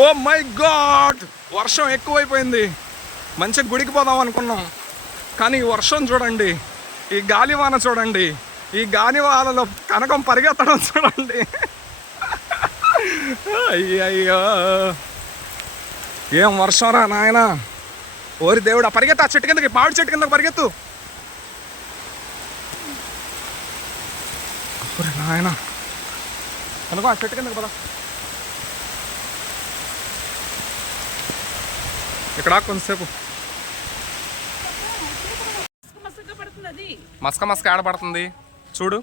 Oh my God వర్షం ఎక్కువైపోయింది. మంచిగా గుడికి పోదాం అనుకున్నాం. కానీ ఈ వర్షం చూడండి ఈ గాలివాన చూడండి ఈ గాలివానలో కనకం పరిగెత్తడం చూడండి. అయ్యయ్యో! ఏం వర్షం రా నాయన? ఓరి దేవుడు పరిగెత్తు ఆ చెట్టు కిందకి మామిడి చెట్టు కిందకి పరిగెత్తు. నాయన! కనుక ఆ చెట్టు కిందకి పదా. ఇక్కడ కొంతసేపు. మసక మసక ఆడబడుతుంది. చూడు.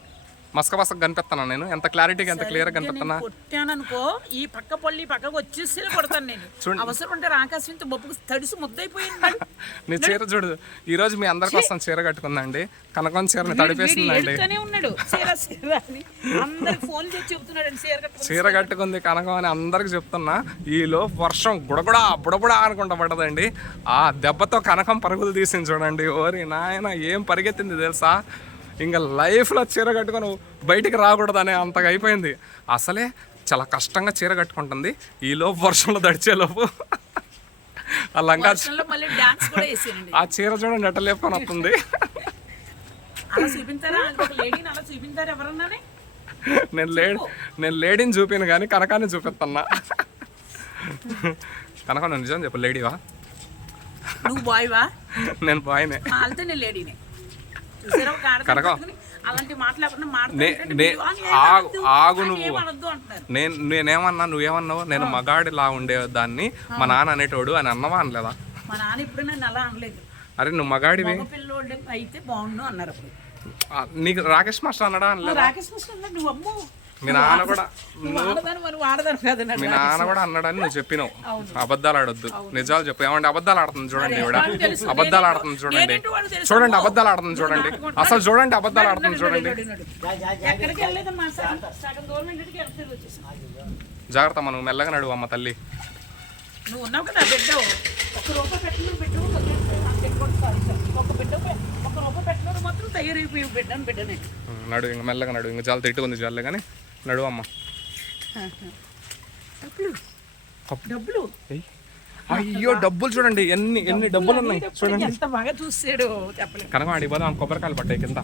మసక మసక కనిపిస్తున్నాను నేను? ఎంత క్లారిటీగా ఎంత క్లియర్గా కనిపిస్తున్నా? కొట్టాననుకో ఈ పక్క పళ్ళు పక్కకు వచ్చేసి కొడతాను నేను. చూడండి. అవసరం ఉంటే ఆకాశం బొబ్బుకు తడిసి ముద్దయిపోయింది నీ చీర చూడు. ఈ రోజు మీ అందరి కోసం చీర కట్టుకుందండి. కనకం చీరని తడిపేసిందండి ఉన్నాడు. చీర చీర అని అందరికి ఫోన్ చేసి చెప్తున్నాడు చీర కట్టుకుని చీర కట్టుకుంది. కనకం అని అందరికి చెప్తున్నా ఈలో వర్షం గుడగుడా బుడబుడా అనుకుంటా పడ్డదండి ఆ దెబ్బతో కనకం పరుగులు తీసింది చూడండి. ఓరి నాయన ఏం పరిగెత్తింది తెలుసా? ఇంకా లైఫ్లో చీర కట్టుకొని బయటికి రాకూడదనే అంతగా అయిపోయింది. అసలే చాలా కష్టంగా చీర కట్టుకుంటుంది. ఈ లోపు వర్షంలో దడిచే లోపు. ఆ లంగా ఆ చీర చూడండి ఎట్ట లేపుకొని వస్తుంది. నేను లేడీ నేను లేడీని చూపిను కానీ కనకాన్ని చూపిస్తున్నా కనక నిజం చెప్పు లేడీవా? నువ్వు బాయ్వా నేను బాయ్నే లేడీనే. కనకం. ఆగు- నువ్వు. నేను నేనేమన్నా నువ్వేమన్నావు? నేను మగాడిలా ఉండేదాన్ని మా నాన్న అనేటోడు అని అన్నవా అనలేదా? మా నాన్న ఇప్పుడు నన్ను అలా అనలేదు. అరే నువ్వు మగాడివి. అయితే బాగుండు అన్నారు నీకు రాకేష్ మాస్టర్ అన్నాడా అనలేదా? రాకేష్ అన్నాడు, నువ్వు అమ్మో. మీ నాన్న కూడా మీ నాన్న కూడా అన్నాడని నువ్వు చెప్పినావు. అబద్ధాలు ఆడొద్దు. నిజాలు చెప్పు. ఏమంటే అబద్ధాలు ఆడుతుంది చూడండి ఇవిడ. అబద్ధాలు ఆడుతుంది చూడండి. చూడండి. అబద్ధాలు ఆడుతుంది చూడండి. అసలు చూడండి అబద్ధాలు ఆడుతుంది చూడండి. జాగ్రత్త మనం మెల్లగా నడువు అమ్మ తల్లి. నువ్వు ఉన్నావు కదా బిడ్డ ఒక రూపాయి పెట్టిన బిడ్డ ఒక బిడ్డ ఒక రూపాయి పెట్టినోడు మాత్రం తయారైపోయి బిడ్డను బిడ్డనే. ఉమ్, నడు ఇంక మెల్లగా నడు. ఇంక చాలా తిట్టు ఉంది చాలే కానీ. నడువు అమ్మ. డబ్బులు. అయ్యో డబ్బులు చూడండి. ఎన్ని ఎన్ని డబ్బులు ఉన్నాయి? చూడండి. ఎంత బాగా చూసాడు కనుక ఆడి పోదాం ఆమె కొబ్బరికాయలు పడ్డాయి కింద.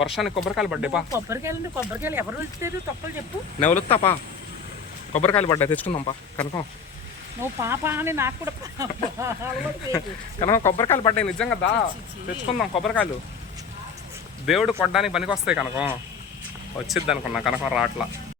వర్షానికి కొబ్బరికాయలు పడ్డాయి పా. కొబ్బరికాయలు కొబ్బరికాయలు ఎవరు వెళ్తారు తప్పలు చెప్పు. నేను పా. కొబ్బరికాయలు పడ్డాయి తెచ్చుకుందాం పా. కనుక నువ్వు పాప అని నాకు కూడా. కనుక కొబ్బరికాయలు పడ్డాయి నిజంగా దా. తెచ్చుకుందాం కొబ్బరికాయలు. దేవుడు కొట్టడానికి పనికి వస్తాయి కనుక వచ్చిద్ది అనుకున్నా కనుక రాట్లా